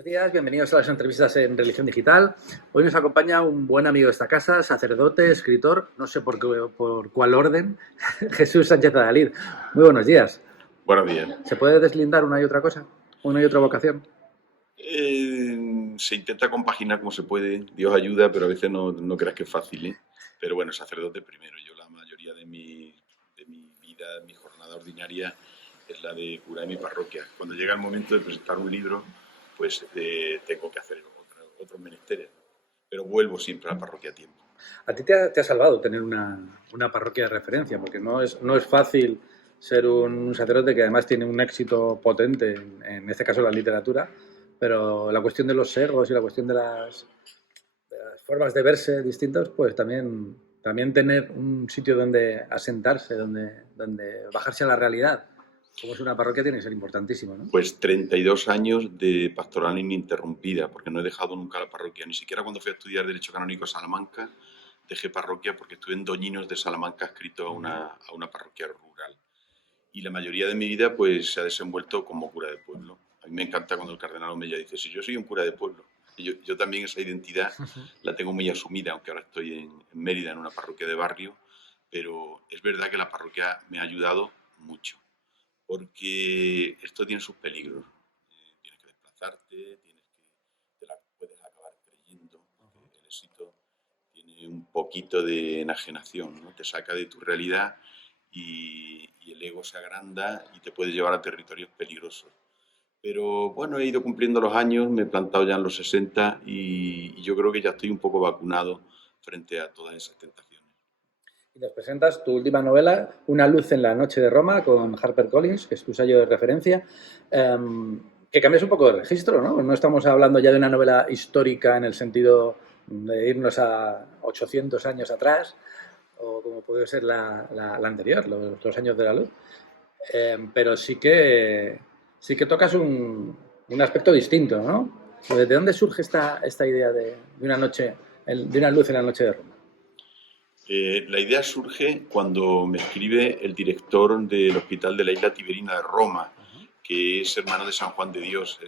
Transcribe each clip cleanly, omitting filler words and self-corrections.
Buenos días, bienvenidos a las entrevistas en Religión Digital. Hoy nos acompaña un buen amigo de esta casa, sacerdote, escritor, no sé por cuál orden, Jesús Sánchez Adalid. Muy buenos días. Buenos días. ¿Se puede deslindar una y otra cosa? ¿Una y otra vocación? Se intenta compaginar como se puede, Dios ayuda, pero a veces no creas que es fácil, ¿eh? Pero bueno, sacerdote primero. Yo la mayoría de mi vida, mi jornada ordinaria, es la de cura de mi parroquia. Cuando llega el momento de presentar un libro, pues tengo que hacer otros menesteres, pero vuelvo siempre a la parroquia a tiempo. A ti te ha salvado tener una parroquia de referencia, porque no es fácil ser un sacerdote que además tiene un éxito potente, en este caso la literatura, pero la cuestión de los sergos y la cuestión de las formas de verse distintos, pues también tener un sitio donde asentarse, donde bajarse a la realidad, como es una parroquia, tiene que ser importantísimo, ¿no? Pues 32 años de pastoral ininterrumpida, porque no he dejado nunca la parroquia. Ni siquiera cuando fui a estudiar Derecho Canónico a Salamanca dejé parroquia, porque estuve en Doñinos de Salamanca adscrito a una parroquia rural. Y la mayoría de mi vida pues se ha desenvuelto como cura de pueblo. A mí me encanta cuando el cardenal Omeya dice, si yo soy un cura de pueblo. Y yo también esa identidad la tengo muy asumida, aunque ahora estoy en Mérida, en una parroquia de barrio, pero es verdad que la parroquia me ha ayudado mucho, porque esto tiene sus peligros. Tienes que desplazarte, te la puedes acabar creyendo, porque el éxito tiene un poquito de enajenación, ¿no? Te saca de tu realidad y el ego se agranda y te puede llevar a territorios peligrosos. Pero bueno, he ido cumpliendo los años, me he plantado ya en los 60 y yo creo que ya estoy un poco vacunado frente a todas esas tentaciones. Y nos presentas tu última novela, Una luz en la noche de Roma, con HarperCollins, que es tu sello de referencia, que cambias un poco de registro, ¿no? No estamos hablando ya de una novela histórica en el sentido de irnos a 800 años atrás, o como puede ser la anterior, los años de la luz, pero sí que tocas un aspecto distinto, ¿no? ¿De dónde surge esta idea de una noche, de una luz en la noche de Roma? La idea surge cuando me escribe el director del Hospital de la Isla Tiberina de Roma, que es hermano de San Juan de Dios,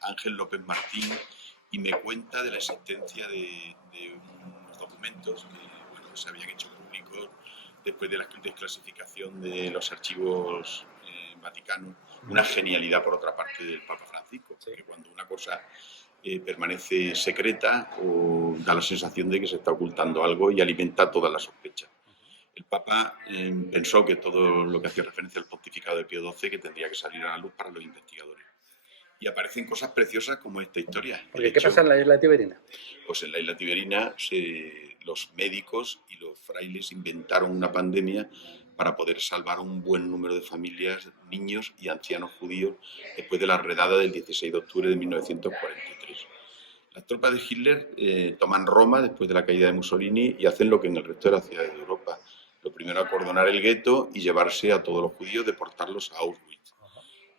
Ángel López Martín, y me cuenta de la existencia de unos documentos que bueno, se habían hecho públicos después de la desclasificación de los archivos vaticanos. Una genialidad, por otra parte, del Papa Francisco, porque cuando una cosa permanece secreta o da la sensación de que se está ocultando algo y alimenta todas las sospechas. El Papa pensó que todo lo que hacía referencia al pontificado de Pío XII que tendría que salir a la luz para los investigadores. Y aparecen cosas preciosas como esta historia. ¿Qué pasa en la isla Tiberina? Pues en la isla Tiberina los médicos y los frailes inventaron una pandemia para poder salvar a un buen número de familias, niños y ancianos judíos después de la redada del 16 de octubre de 1943. Las tropas de Hitler toman Roma después de la caída de Mussolini y hacen lo que en el resto de las ciudades de Europa. Lo primero, acordonar el gueto y llevarse a todos los judíos, deportarlos a Auschwitz.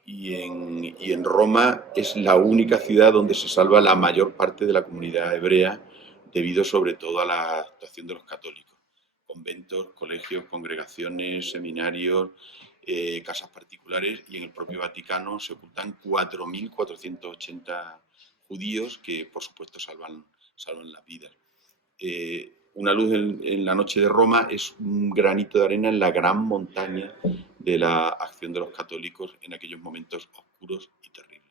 Y en Roma es la única ciudad donde se salva la mayor parte de la comunidad hebrea, debido sobre todo a la actuación de los católicos. Conventos, colegios, congregaciones, seminarios, casas particulares, y en el propio Vaticano se ocultan 4.480 judíos que, por supuesto, salvan las vidas. Una luz en la noche de Roma es un granito de arena en la gran montaña de la acción de los católicos en aquellos momentos oscuros y terribles.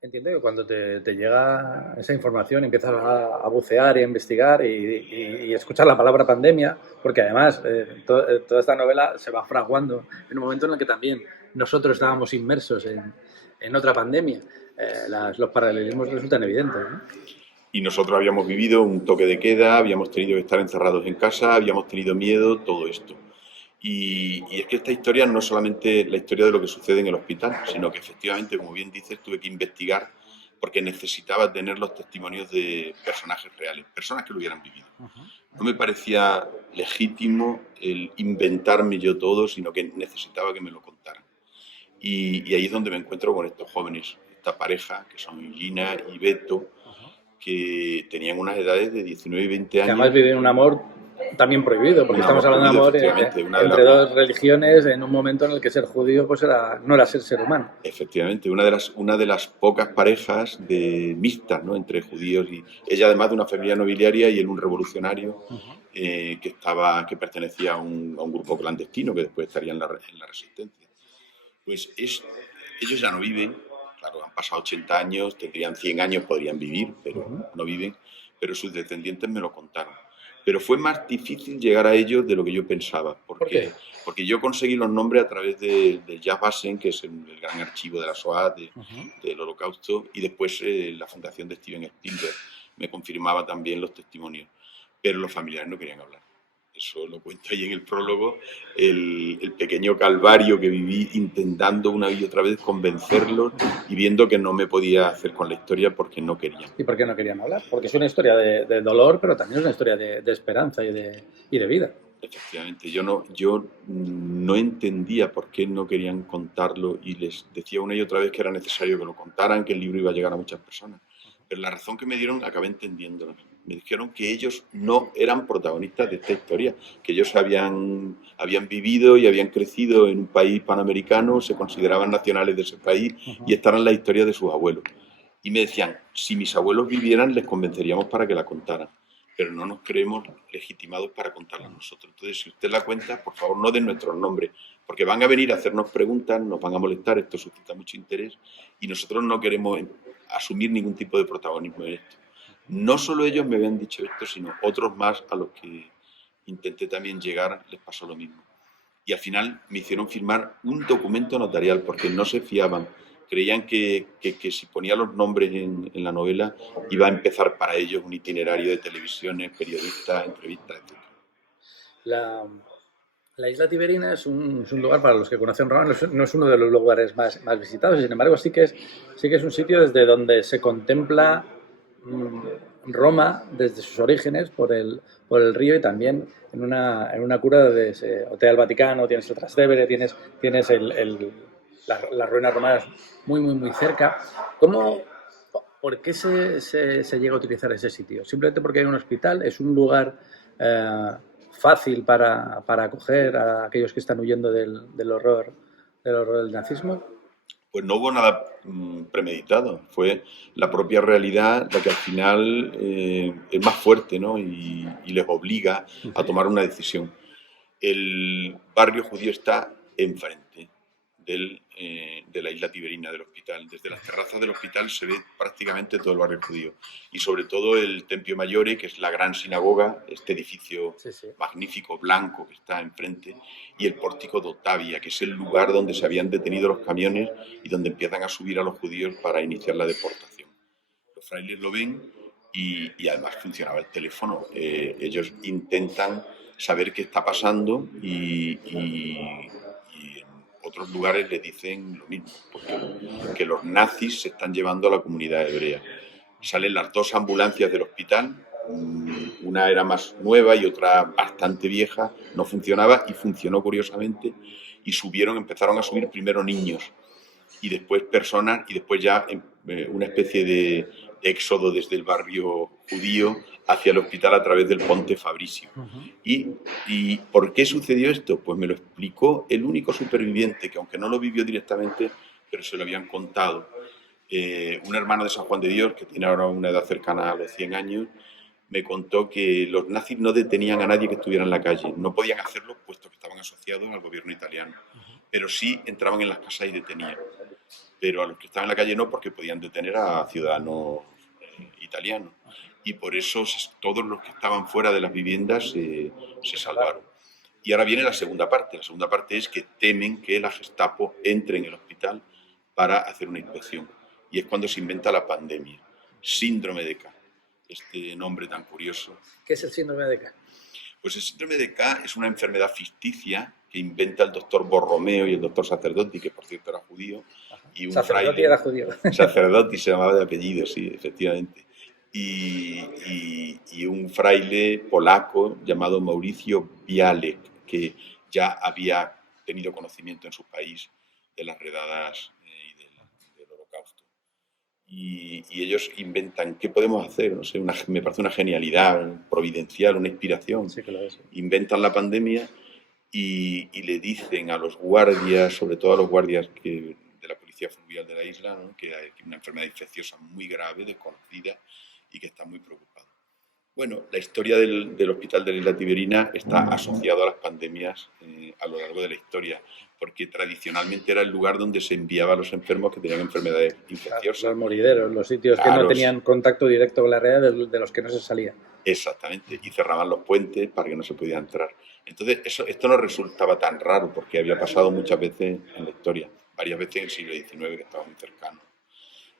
Entiendo que cuando te llega esa información empiezas a bucear y a investigar y escuchar la palabra pandemia, porque además toda esta novela se va fraguando en un momento en el que también nosotros estábamos inmersos en otra pandemia. Los paralelismos resultan evidentes, ¿no? Y nosotros habíamos vivido un toque de queda, habíamos tenido que estar encerrados en casa, habíamos tenido miedo, todo esto. Y es que esta historia no es solamente la historia de lo que sucede en el hospital, sino que efectivamente, como bien dices, tuve que investigar porque necesitaba tener los testimonios de personajes reales, personas que lo hubieran vivido. No me parecía legítimo el inventarme yo todo, sino que necesitaba que me lo contaran. Y ahí es donde me encuentro con estos jóvenes, esta pareja, que son Gina y Beto, que tenían unas edades de 19 y 20 años. Que además viven un amor también prohibido, porque Un estamos amor hablando de prohibido, amor efectivamente. entre dos religiones en un momento en el que ser judío pues no era ser humano. Efectivamente, una de las pocas parejas de mixtas, ¿no? Entre judíos y ella, además de una familia nobiliaria y él un revolucionario que pertenecía a un grupo clandestino que después estaría en la resistencia. Pues ellos ya no viven, claro, han pasado 80 años, tendrían 100 años, podrían vivir, pero no viven, pero sus descendientes me lo contaron. Pero fue más difícil llegar a ellos de lo que yo pensaba, ¿Por qué? porque yo conseguí los nombres a través del Yad Vashem, que es el gran archivo de la Shoah, del Holocausto, y después la fundación de Steven Spielberg me confirmaba también los testimonios, pero los familiares no querían hablar. Eso lo cuento ahí en el prólogo, el pequeño calvario que viví intentando una y otra vez convencerlos y viendo que no me podía hacer con la historia porque no querían. ¿Y por qué no querían hablar? Porque es una historia de dolor, pero también es una historia de esperanza y de vida. Efectivamente, yo no entendía por qué no querían contarlo y les decía una y otra vez que era necesario que lo contaran, que el libro iba a llegar a muchas personas. Pero la razón que me dieron acabé entendiéndola. Me dijeron que ellos no eran protagonistas de esta historia, que ellos habían vivido y habían crecido en un país panamericano, se consideraban nacionales de ese país y esta era la historia de sus abuelos. Y me decían, si mis abuelos vivieran, les convenceríamos para que la contaran, pero no nos creemos legitimados para contarla nosotros. Entonces, si usted la cuenta, por favor, no den nuestros nombres, porque van a venir a hacernos preguntas, nos van a molestar, esto suscita mucho interés y nosotros no queremos asumir ningún tipo de protagonismo en esto. No solo ellos me habían dicho esto, sino otros más a los que intenté también llegar les pasó lo mismo. Y al final me hicieron firmar un documento notarial porque no se fiaban. Creían que si ponía los nombres en la novela iba a empezar para ellos un itinerario de televisiones, periodistas, entrevistas, etc. La isla Tiberina es un lugar, para los que conocen Roma, no es uno de los lugares más visitados, y sin embargo sí que es un sitio desde donde se contempla Roma desde sus orígenes por el río y también en una cura de ese Hotel al Vaticano, tienes el Trastevere, tienes las ruinas romanas muy cerca. ¿Por qué se llega a utilizar ese sitio? ¿Simplemente porque hay un hospital? ¿Es un lugar fácil para acoger a aquellos que están huyendo del horror del nazismo? Pues no hubo nada premeditado, fue la propia realidad la que al final es más fuerte, ¿no? y les obliga a tomar una decisión. El barrio judío está enfrente de la isla Tiberina del hospital. Desde las terrazas del hospital se ve prácticamente todo el barrio judío y sobre todo el Tempio Maggiore, que es la gran sinagoga, este edificio magnífico blanco que está enfrente, y el pórtico de Ottavia, que es el lugar donde se habían detenido los camiones y donde empiezan a subir a los judíos para iniciar la deportación. Los frailes lo ven y además funcionaba el teléfono. Ellos intentan saber qué está pasando y en otros lugares le dicen lo mismo, que los nazis se están llevando a la comunidad hebrea. Salen las dos ambulancias del hospital, una era más nueva y otra bastante vieja, no funcionaba y funcionó curiosamente y empezaron a subir primero niños y después personas y después ya una especie de éxodo desde el barrio judío hacia el hospital a través del Ponte Fabricio. ¿Y por qué sucedió esto? Pues me lo explicó el único superviviente, que aunque no lo vivió directamente, pero se lo habían contado. Un hermano de San Juan de Dios, que tiene ahora una edad cercana a los 100 años, me contó que los nazis no detenían a nadie que estuviera en la calle. No podían hacerlo puesto que estaban asociados al gobierno italiano. Pero sí entraban en las casas y detenían. Pero a los que estaban en la calle no, porque podían detener a ciudadanos italianos. Y por eso todos los que estaban fuera de las viviendas se salvaron. Y ahora viene la segunda parte. La segunda parte es que temen que la Gestapo entre en el hospital para hacer una inspección. Y es cuando se inventa la pandemia. Síndrome de K. Este nombre tan curioso. ¿Qué es el síndrome de K? Pues el síndrome de K es una enfermedad ficticia que inventa el doctor Borromeo y el doctor Sacerdotti, que por cierto era judío. Y un Sacerdotti fraile, era judío. Sacerdotti se llamaba de apellido, sí, efectivamente. Y un fraile polaco llamado Mauricio Bialek, que ya había tenido conocimiento en su país de las redadas y del Holocausto. y ellos inventan, ¿qué podemos hacer? No sé, me parece una genialidad providencial, una inspiración. Sí que lo es. Inventan la pandemia y le dicen a los guardias, sobre todo a los guardias de la policía fluvial de la isla, ¿no? Que hay una enfermedad infecciosa muy grave, desconocida, y que están muy preocupados. Bueno, la historia del Hospital de la Isla Tiberina está asociada a las pandemias a lo largo de la historia, porque tradicionalmente era el lugar donde se enviaba a los enfermos que tenían enfermedades infecciosas. Los morideros, los sitios que no tenían contacto directo con la realidad, de los que no se salía. Exactamente, y cerraban los puentes para que no se pudiera entrar. Entonces, esto no resultaba tan raro, porque había pasado muchas veces en la historia, varias veces en el siglo XIX, que estaba muy cercano.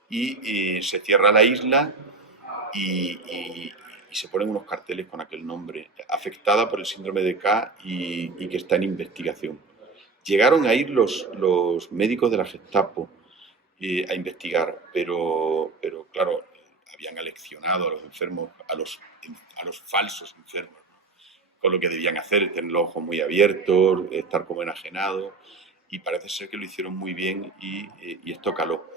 Y se cierra la isla y se ponen unos carteles con aquel nombre, afectada por el síndrome de K y que está en investigación. Llegaron a ir los médicos de la Gestapo a investigar, pero claro, habían aleccionado a los enfermos, a los falsos enfermos, ¿no? Con lo que debían hacer, tener los ojos muy abiertos, estar como enajenados, y parece ser que lo hicieron muy bien y esto caló.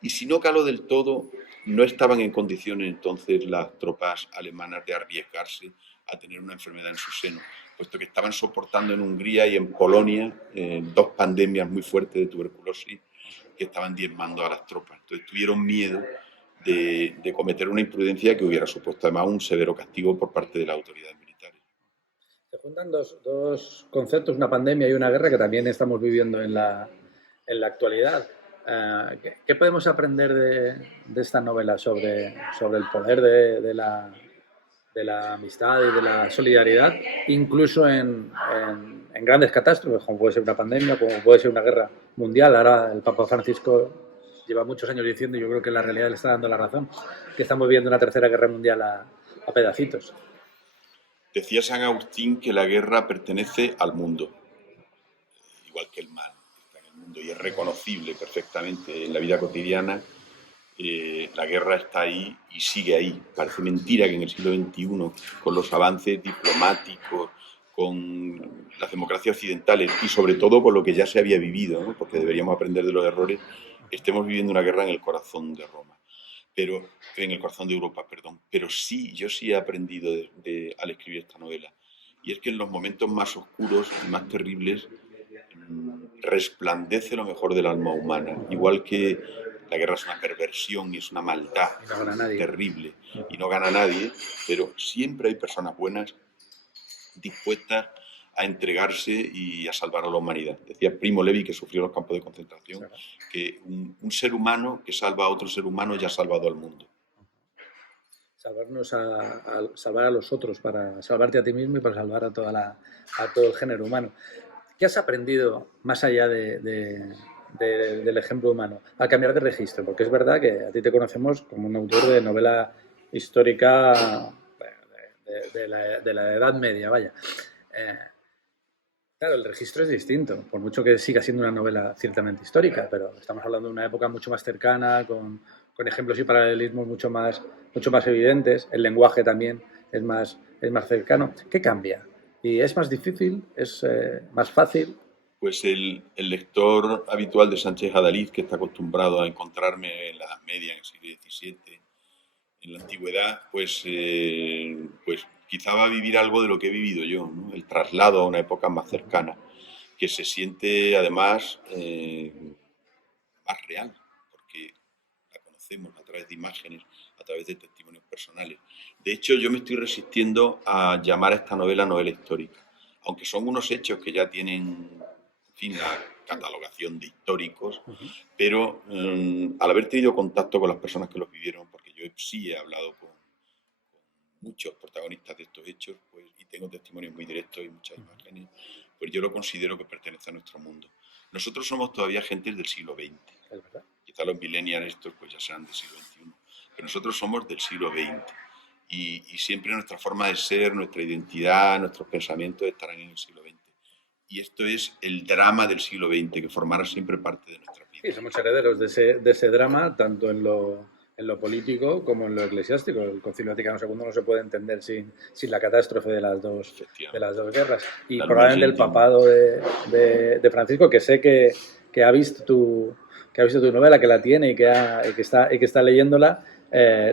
Y si no caló del todo, no estaban en condiciones entonces las tropas alemanas de arriesgarse a tener una enfermedad en su seno, puesto que estaban soportando en Hungría y en Polonia 2 pandemias muy fuertes de tuberculosis que estaban diezmando a las tropas. Entonces tuvieron miedo de cometer una imprudencia que hubiera supuesto además un severo castigo por parte de las autoridades militares. Se juntan dos conceptos, una pandemia y una guerra que también estamos viviendo en la actualidad. ¿Qué podemos aprender de esta novela sobre el poder de la amistad y de la solidaridad, incluso en grandes catástrofes, como puede ser una pandemia, como puede ser una guerra mundial? Ahora el Papa Francisco lleva muchos años diciendo, y yo creo que la realidad le está dando la razón, que estamos viviendo una tercera guerra mundial a pedacitos. Decía San Agustín que la guerra pertenece al mundo, igual que el mal está en el mundo, y es reconocible perfectamente en la vida cotidiana. La guerra está ahí y sigue ahí. Parece mentira que en el siglo XXI, con los avances diplomáticos, con las democracias occidentales y sobre todo con lo que ya se había vivido, ¿no? Porque deberíamos aprender de los errores, estemos viviendo una guerra en el corazón de Roma, pero en el corazón de Europa, perdón. Pero sí, yo sí he aprendido al escribir esta novela. Y es que en los momentos más oscuros y más terribles resplandece lo mejor del alma humana. Igual que la guerra es una perversión y es una maldad terrible y no gana nadie, pero siempre hay personas buenas dispuestas a entregarse y a salvar a la humanidad. Decía Primo Levi, que sufrió los campos de concentración, que un ser humano que salva a otro ser humano ya ha salvado al mundo. Salvar a los otros, para salvarte a ti mismo y para salvar a todo el género humano. ¿Qué has aprendido más allá del ejemplo humano al cambiar de registro? Porque es verdad que a ti te conocemos como un autor de novela histórica de la Edad Media, vaya. Claro, el registro es distinto, por mucho que siga siendo una novela ciertamente histórica, pero estamos hablando de una época mucho más cercana, con ejemplos y paralelismos mucho más evidentes. El lenguaje también es más cercano. ¿Qué cambia? ¿Y es más difícil? ¿Es más fácil? Pues el lector habitual de Sánchez Adalid, que está acostumbrado a encontrarme en la Edad Media, en el siglo XVII, en la antigüedad, pues quizá va a vivir algo de lo que he vivido yo, ¿no? El traslado a una época más cercana, que se siente además más real, porque la conocemos a través de imágenes, a través de testimonios personales. De hecho, yo me estoy resistiendo a llamar a esta novela histórica, aunque son unos hechos que ya tienen, en fin, la catalogación de históricos, pero al haber tenido contacto con las personas que los vivieron, porque yo sí he hablado con muchos protagonistas de estos hechos, pues, y tengo testimonios muy directos y muchas imágenes, pues yo lo considero que pertenece a nuestro mundo. Nosotros somos todavía gentes del siglo XX. Es verdad. Quizá los millennials estos pues ya sean del siglo XXI, pero nosotros somos del siglo XX. Y siempre nuestra forma de ser, nuestra identidad, nuestros pensamientos estarán en el siglo XX. Y esto es el drama del siglo XX, que formará siempre parte de nuestra vida. Sí, somos herederos de ese drama, tanto en lo político como en lo eclesiástico. El Concilio Vaticano II no se puede entender sin la catástrofe de las dos guerras. Y probablemente el papado de Francisco, que sé que ha visto ha visto tu novela, que la tiene y que está leyéndola,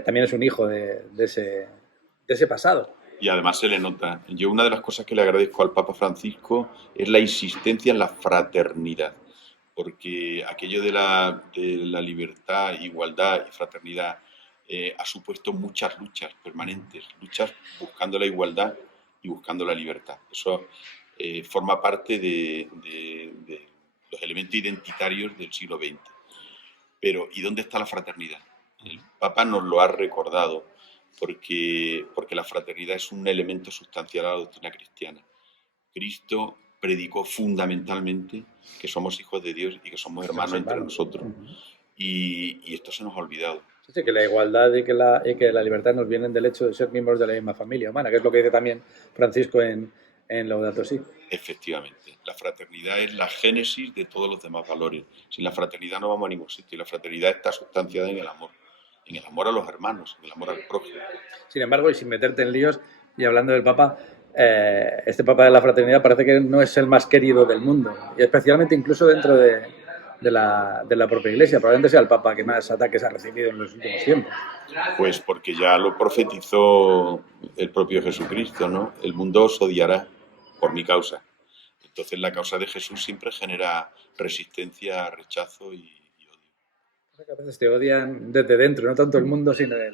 también es un hijo de ese pasado. Y además se le nota. Yo una de las cosas que le agradezco al Papa Francisco es la insistencia en la fraternidad, porque aquello de la libertad, igualdad y fraternidad ha supuesto muchas luchas permanentes, luchas buscando la igualdad y buscando la libertad. Eso forma parte de los elementos identitarios del siglo XX. Pero, ¿y dónde está la fraternidad? El Papa nos lo ha recordado, porque la fraternidad es un elemento sustancial a la doctrina cristiana. Cristo predicó fundamentalmente que somos hijos de Dios y que somos hermanos entre nosotros. Y esto se nos ha olvidado. Sí, que la igualdad y que la libertad nos vienen del hecho de ser miembros de la misma familia humana, que es lo que dice también Francisco en Laudato Si. Efectivamente, la fraternidad es la génesis de todos los demás valores. Sin la fraternidad no vamos a ningún sitio. La fraternidad está sustanciada en el amor a los hermanos, en el amor al prójimo. Sin embargo, y sin meterte en líos, y hablando del Papa, este Papa de la fraternidad parece que no es el más querido del mundo, y especialmente incluso dentro de la propia Iglesia. Probablemente sea el Papa que más ataques ha recibido en los últimos tiempos. Pues porque ya lo profetizó el propio Jesucristo, ¿no? El mundo os odiará por mi causa. Entonces la causa de Jesús siempre genera resistencia, rechazo y odio. A veces te odian desde dentro, no tanto el mundo, sino la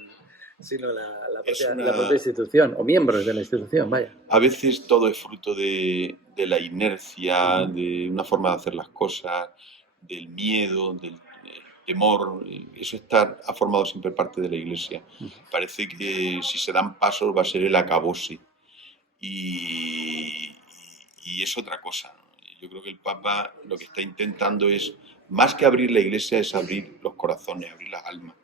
propia institución, o miembros de la institución, vaya. A veces todo es fruto de la inercia, de una forma de hacer las cosas, del miedo, del temor. Eso ha formado siempre parte de la Iglesia. Parece que si se dan pasos va a ser el acabose. Y es otra cosa, ¿no? Yo creo que el Papa lo que está intentando es, más que abrir la Iglesia, es abrir los corazones, abrir las almas,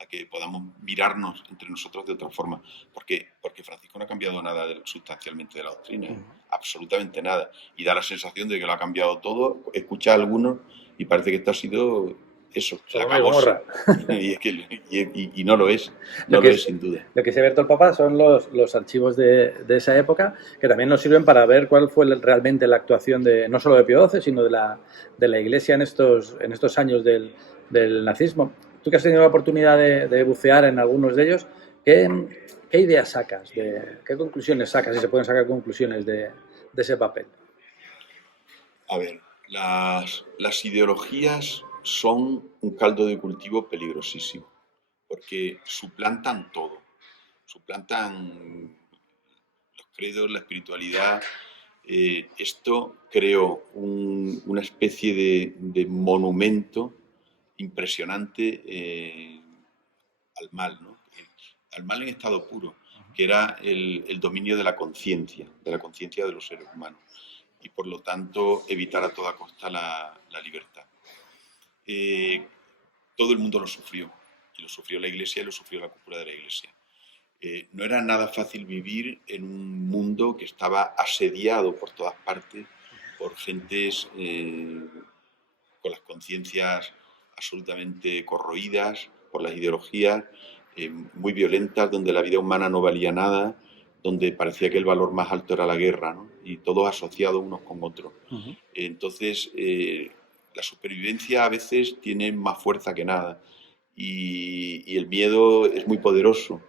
a que podamos mirarnos entre nosotros de otra forma. Porque Francisco no ha cambiado nada sustancialmente de la doctrina, absolutamente nada. Y da la sensación de que lo ha cambiado todo. Escucha a algunos y parece que esto ha sido eso, se acabó. Y no lo es, no lo es sin duda. Lo que se ha abierto el Papa son los archivos de esa época, que también nos sirven para ver cuál fue realmente la actuación no solo de Pío XII, sino de la Iglesia en estos años del nazismo. Tú que has tenido la oportunidad de bucear en algunos de ellos, ¿qué ideas sacas? ¿Qué conclusiones sacas? Si se pueden sacar conclusiones de ese papel. A ver, las ideologías son un caldo de cultivo peligrosísimo, porque suplantan todo, suplantan los credos, la espiritualidad. Esto creó una especie de monumento impresionante al mal, ¿no? Al mal en estado puro, que era el dominio de la conciencia de los seres humanos, y por lo tanto evitar a toda costa la libertad. Todo el mundo lo sufrió, y lo sufrió la Iglesia y lo sufrió la cúpula de la Iglesia. No era nada fácil vivir en un mundo que estaba asediado por todas partes por gentes con las conciencias absolutamente corroídas por las ideologías, muy violentas, donde la vida humana no valía nada, donde parecía que el valor más alto era la guerra, ¿no? Y todos asociados unos con otros. Entonces, la supervivencia a veces tiene más fuerza que nada, y el miedo es muy poderoso.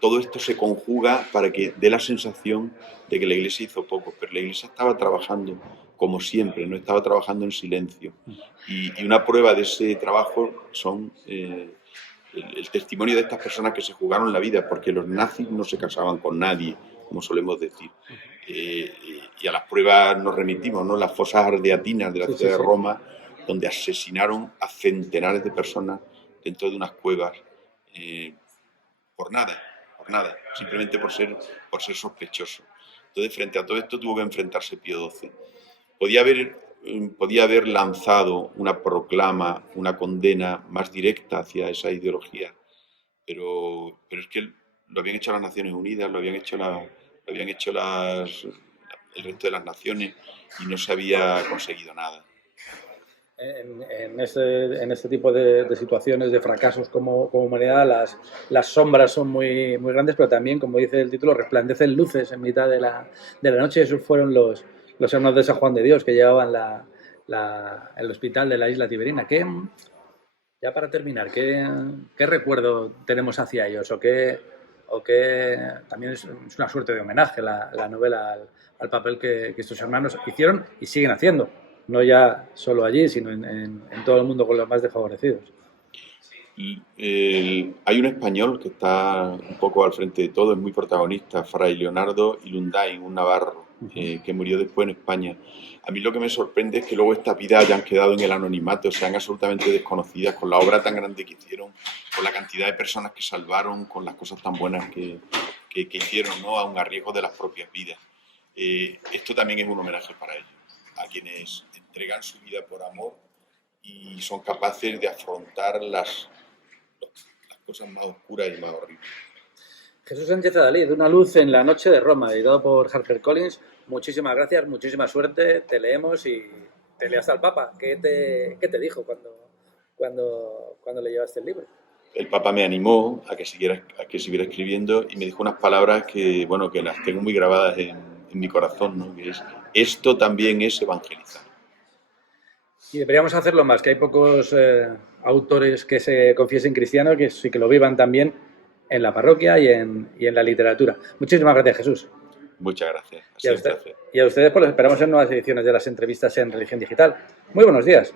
Todo esto se conjuga para que dé la sensación de que la Iglesia hizo poco, pero la Iglesia estaba trabajando como siempre, no estaba trabajando en silencio. Y una prueba de ese trabajo son el testimonio de estas personas que se jugaron la vida, porque los nazis no se casaban con nadie, como solemos decir. Y a las pruebas nos remitimos, ¿no? Las fosas ardeatinas de la ciudad de Roma, donde asesinaron a centenares de personas dentro de unas cuevas, por nada, simplemente por ser sospechoso. Entonces, frente a todo esto tuvo que enfrentarse Pío XII. Podía haber lanzado una proclama, una condena más directa hacia esa ideología, pero es que lo habían hecho las Naciones Unidas, lo habían hecho el resto de las naciones, y no se había conseguido nada. En este tipo de situaciones, de fracasos como humanidad, las sombras son muy, muy grandes, pero también, como dice el título, resplandecen luces en mitad de la noche. Esos fueron los hermanos de San Juan de Dios, que llevaban el hospital de la isla Tiberina. Ya para terminar, ¿qué recuerdo tenemos hacia ellos? ¿O qué también es una suerte de homenaje la novela al papel que estos hermanos hicieron y siguen haciendo? No ya solo allí, sino en todo el mundo con los más desfavorecidos. Hay un español que está un poco al frente de todo, es muy protagonista, Fray Leonardo Ilundain, un navarro, que murió después en España. A mí lo que me sorprende es que luego estas vidas hayan quedado en el anonimato, sean absolutamente desconocidas, con la obra tan grande que hicieron, con la cantidad de personas que salvaron, con las cosas tan buenas que hicieron, ¿no? Aun a riesgo de las propias vidas. Esto también es un homenaje para ellos, a quienes entregan su vida por amor y son capaces de afrontar las cosas más oscuras y más horribles. Jesús Sánchez Adalid, Una luz en la noche de Roma, editado por HarperCollins. Muchísimas gracias, muchísima suerte, te leemos y te leas al Papa. ¿Qué te dijo cuando le llevaste el libro? El Papa me animó a que siguiera escribiendo y me dijo unas palabras que, bueno, que las tengo muy grabadas en mi corazón, ¿no? Que es: esto también es evangelizar. Y deberíamos hacerlo más, que hay pocos autores que se confiesen cristianos que sí que lo vivan también en la parroquia y en la literatura. Muchísimas gracias, Jesús. Muchas gracias. Ha sido un placer. Y a ustedes pues los esperamos en nuevas ediciones de las entrevistas en Religión Digital. Muy buenos días.